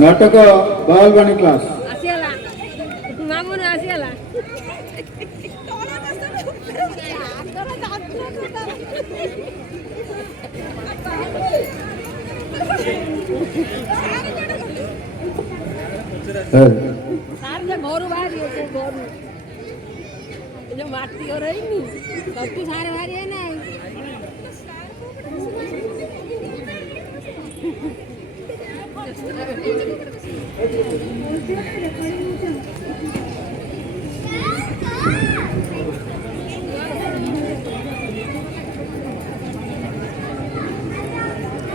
नाटक बालवाणी क्लास घरू बाहेर येते घरू मातीवर आहे मी कपटी सारे भारी आहे ना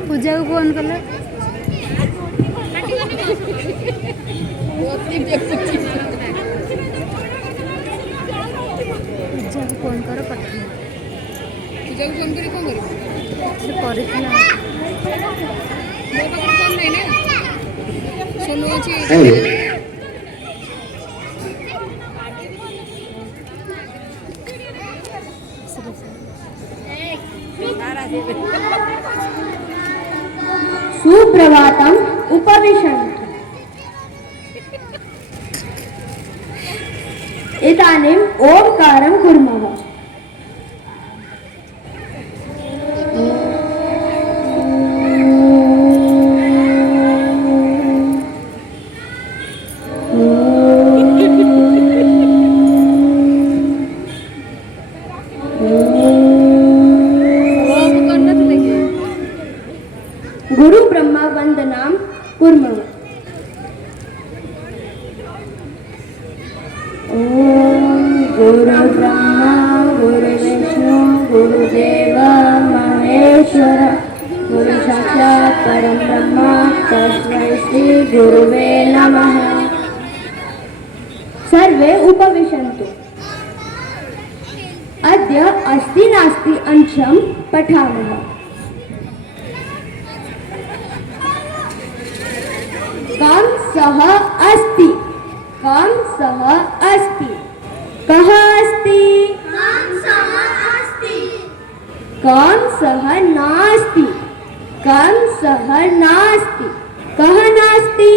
पूजा को फोन कर ले पूजा को फोन करो पटना पूजा को फोन करी कौन करी କରିଥିଲା ମୋ ପାଖରେ ଫୋନ୍ ନାହିଁ ନା सोनू ଅଛି सुप्रभातम् उपविशन्तु इदानीम् ओंकारं कुर्मः गुरु ब्रह्मा वंदनां कुर्मः ओम गुरु ब्रह्मा गुरु विष्णु गुरुदेव महेश्वर गुरु साक्षात् परं ब्रह्म तस्मै श्री गुरुवे नमः। सर्वे उपविशन्तु। अद्य अस्ति नास्ति अंशं पठामः। कंसः अस्ति कंसः अस्ति कः अस्ति कंसः नास्ति कंसः नास्ति कः नास्ति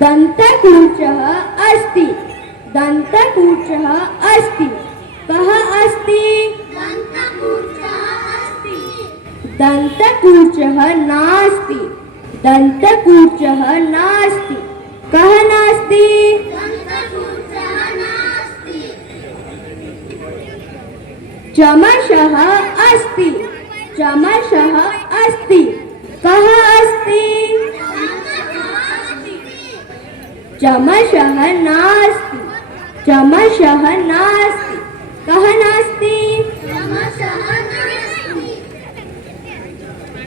दन्तकूचः अस्ति दन्तकूचः अस्ति कः अस्ति दन्तकूचः नास्ति दन्तकूचः नास्ति कः नास्ति चमसः अस्ति चमसः अस्ति कः अस्ति चमसः नास्ति चमसः नास्ति कः नास्ति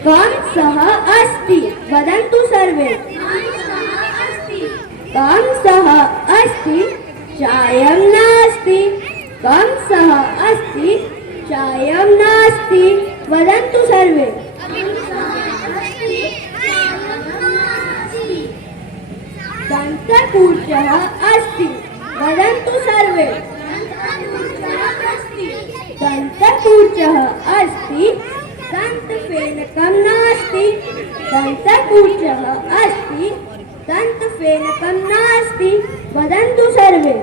कंसः अस्ति वदन्तु सर्वे कंसः अस्ति चायं नास्ति कंसः अस्ति चायं नास्ति वदन्तु सर्वे दन्तकूचः अस्ति वदन्तु सर्वे दन्तकूचः अस्ति दन्तफेनकं नास्ति दन्तकूचः अस्ति दन्तफेनकं नास्ति वदन्तु सर्वे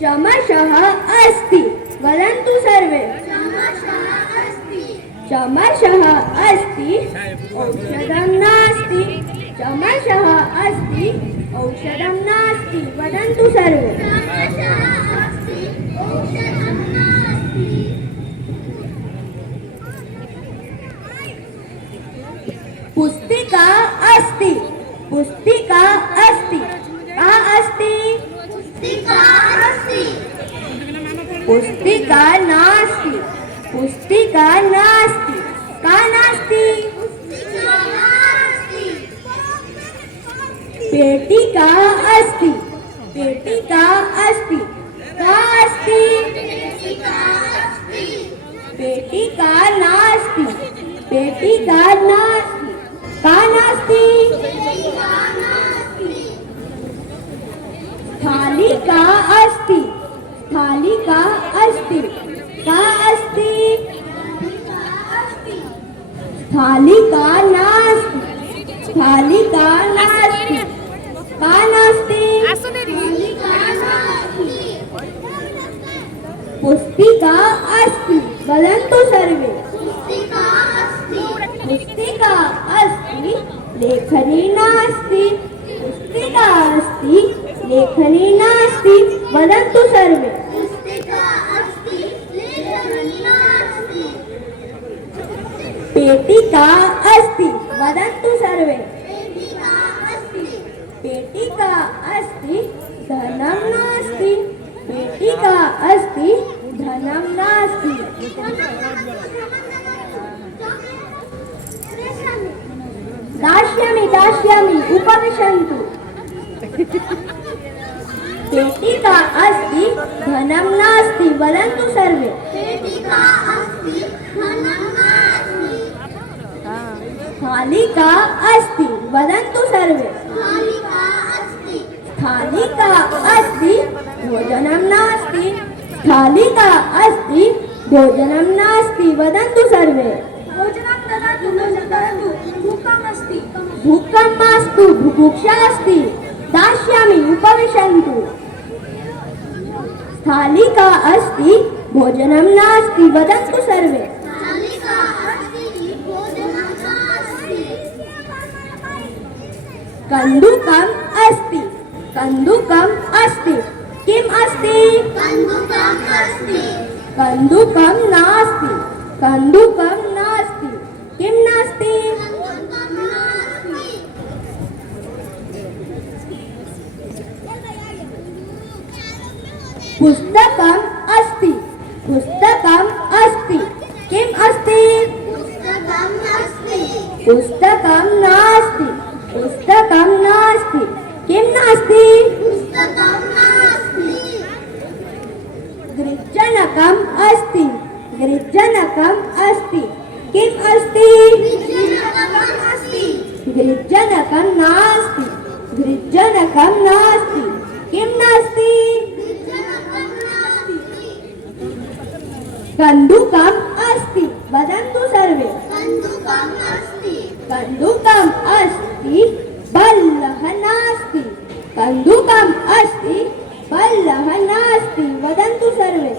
चमसः अस्ति वदन्तु सर्वे चमसः अस्ति औषधं नास्ति चमसः अस्ति औषधं नास्ति वदन्तु सर्वे पुस्तिका अस्ति पुस्तिका अस्ति का अस्ति पुस्तिका नास्ति पुस्तिका नास्ति का नास्ति पेटिका अस्ति पेटिका अस्ति का अस्ति पेटिका नास्ति पेटिका नास्ति का नास्ति स्थालिका अस्ति स्थालिका अस्ति का अस्ति स्थालिका नास्ति स्थालिका नास्ति का नास्ति असू दे रे. पुस्तिका अस्ति वदन्तु सर्वे पुस्तिका अस्ति लेखनी नास्ति पुस्तिका अस्ति लेखनी नास्ति वदन्तु सर्वे पेटिका अस्ति वदन्तु सर्वे पेटिका अस्ति धनं नास्ति पेटिका अस्ति धनं नास्ति दास्यामि दास्यामि उपविशन्तु पेटिका अस्ति धनं नास्ति वदन्तु सर्वे स्थालिका अस्ति वदन्तु सर्वे स्थालिका अस्ति भोजनं नास्ति स्थालिका अस्ति भोजनं नास्ति वदन्तु सर्वे भूखं मास्तु बुभुक्षा अस्ति दास्यामि उपविशन्तु स्थालिका अस्ति भोजनं नास्ति वदन्तु सर्वे कन्दुकम् अस्ति कन्दुकम् अस्ति किम् अस्ति कन्दुकं नास्ति कन्दुकं नास्ति किं नास्ति पुस्तकम् अस्ति पुस्तकम् अस्ति किम् अस्ति पुस्तकं नास्ति पुस्तकं नास्ति किं नास्ति गृज्जनकम् अस्ति गृज्जनकम् अस्ति किम् अस्ति गृज्जनकं नास्ति गृज्जनकं नास्ति किं नास्ति कन्दुकम् अस्ति वदन्तु सर्वे कन्दुकम् अस्ति बल्लः नास्ति कन्दुकम् अस्ति बल्लः नास्ति वदन्तु सर्वे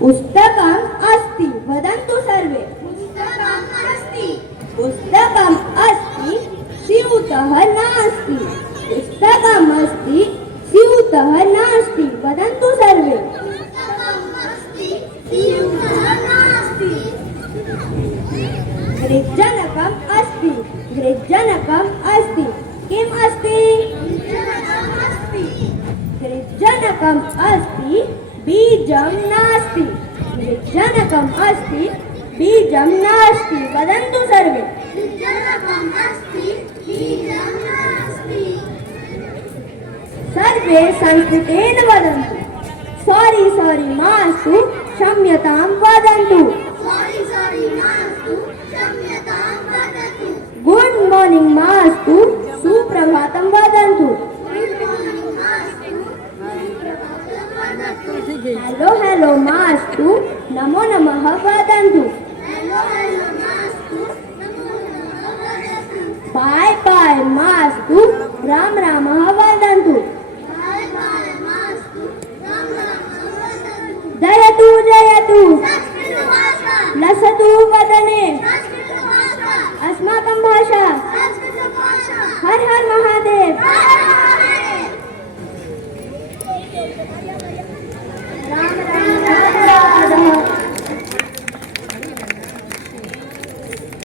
पुस्तकम् अस्ति वदन्तु सर्वे पुस्तकम् अस्ति स्यूतः नास्ति पुस्तकम् अस्ति स्यूतः नास्ति वदन्तु सर्वे गृज्जनकम् अस्ति गृज्जनकम् अस्ति किम् अस्ति गृज्जनकम् अस्ति बीजं नास्ति गृज्जनकम् अस्ति बीजं नास्ति वदन्तु सर्वे सर्वे संस्कृतेन वदन्तु सॉरी सॉरी मास्तु क्षम्यतां वदन्तु गुड मॉर्निंग मास्तु सुप्रभातं वदन्तु हेलो हेलो मास्तु नमो नमः वदन्तु बाय बाय मास्तु राम राम